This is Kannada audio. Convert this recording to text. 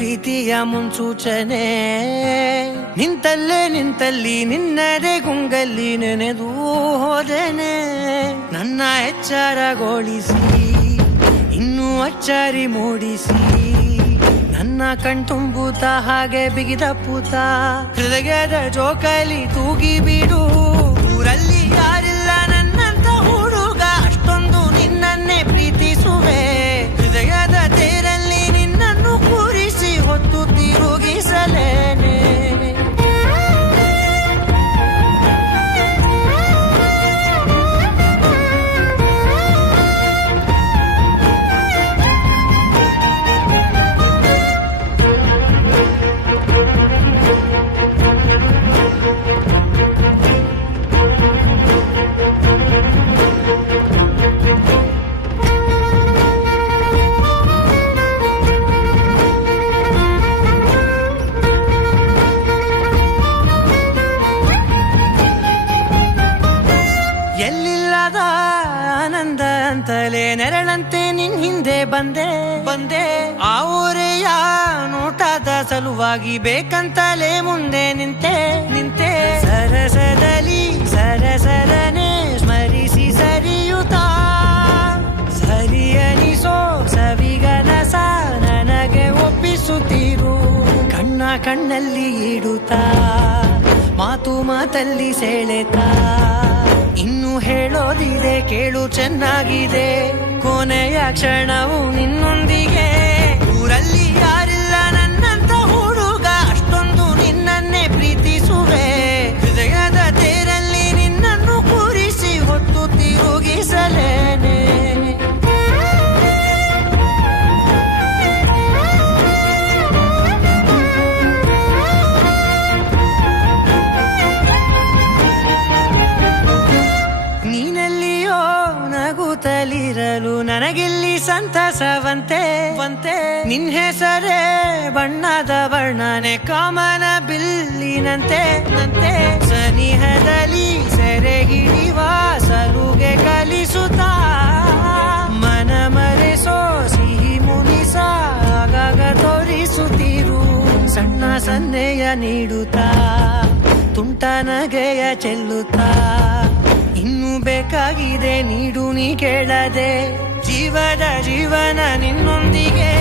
ಪ್ರೀತಿಯ ಮುನ್ಸೂಚನೆ. ನಿಂತಲ್ಲಿ ನಿನ್ನದೇ ಗುಂಗಲ್ಲಿ ನೆನೆದು ಹೋದೆನೆ. ನನ್ನ ಎಚ್ಚರಗೊಳಿಸಿ ಇನ್ನೂ ಅಚ್ಚರಿ ಮೂಡಿಸಿ, ನನ್ನ ಕಣ್ತುಂಬುತ್ತ ಹಾಗೆ ಬಿಗಿದ ಪೂತ ಹೃದಯದ ಜೋಕಾಲಿ ತೂಗಿ ಬಿಡು. ಊರಲ್ಲಿ ಯಾರಿಲ್ಲ ನನ್ನಂತ ಹುಡುಗ, ಅಷ್ಟೊಂದು ನಿನ್ನನ್ನೇ ಪ್ರೀತಿಸುವೆ. ಹೃದಯದ ತೇರಲ್ಲಿ ನಿನ್ನನ್ನು ಕೂರಿಸಿ ಹೊತ್ತು ತಿರುಗಿಸಲೇನೆ. ಎಲ್ಲಿಲ್ಲದ ಆನಂದ ಅಂತಲೇ ನೆರಳಂತೆ ನಿನ್ ಹಿಂದೆ ಬಂದೆ. ಆ ಊರೆಯ ನೋಟದ ಸಲುವಾಗಿ ಬೇಕಂತಲೇ ಮುಂದೆ ನಿಂತೆ. ಸರಸದಲ್ಲಿ ಸರಸರನೆ ಸ್ಮರಿಸಿ ಸರಿಯುತ್ತಾ, ಸರಿಯನಿಸೋ ಸವಿಗನಸ ನನಗೆ ಒಪ್ಪಿಸುತ್ತೀರು. ಕಣ್ಣಲ್ಲಿ ಇಡುತ್ತಾ, ಮಾತಲ್ಲಿ ಸೆಳೆತಾ, ಇನ್ನು ಹೇಳೋದಿದೆ ಕೇಳು ಚೆನ್ನಾಗಿದೆ. ಕೊನೆಯ ಕ್ಷಣವು ನಿನ್ನೊಂದಿಗೆ. ಊರಲ್ಲಿ ಯಾರಿಲ್ಲ ನನ್ನಂತ ಹುಡುಗ, ಅಷ್ಟೊಂದು ನಿನ್ನನ್ನೇ ಪ್ರೀತಿಸುವೆ. ಹೃದಯದ ತೇರಲ್ಲಿ ನಿನ್ನನ್ನು ಕೂರಿಸಿ ಹೊತ್ತು ತಿರುಗಿಸಲೇನೆ. ನಗುತ್ತಲಿರಲು ನನಗಿಲ್ಲಿ ಸಂತಸವಂತೆ. ನಿನ್ ಹೆಸರೇ ಬಣ್ಣದ ವರ್ಣನೆ ಕಾಮನ ಬಿಲ್ಲಿನಂತೆ. ಸನಿಹದಲ್ಲಿ ಸೆರೆಗಿಳಿವ ಸಲುಗೆ ಕಲಿಸುತ್ತಾ, ಮನ ಮರೆಸೋ ಸಿಹಿ ಮುನಿಸ ಆಗಾಗ ತೋರಿಸುತ್ತೀರು. ಸಣ್ಣ ಸನ್ನೆಯ ನೀಡುತ್ತಾ, ತುಂಟ ನಗೆಯ ಚೆಲ್ಲುತ್ತಾ, ಇನ್ನು ಬೇಕಾಗಿದೆ ನೀಡು ನೀ ಕೇಳದೆ. ಜೀವನ ನಿನ್ನೊಂದಿಗೆ.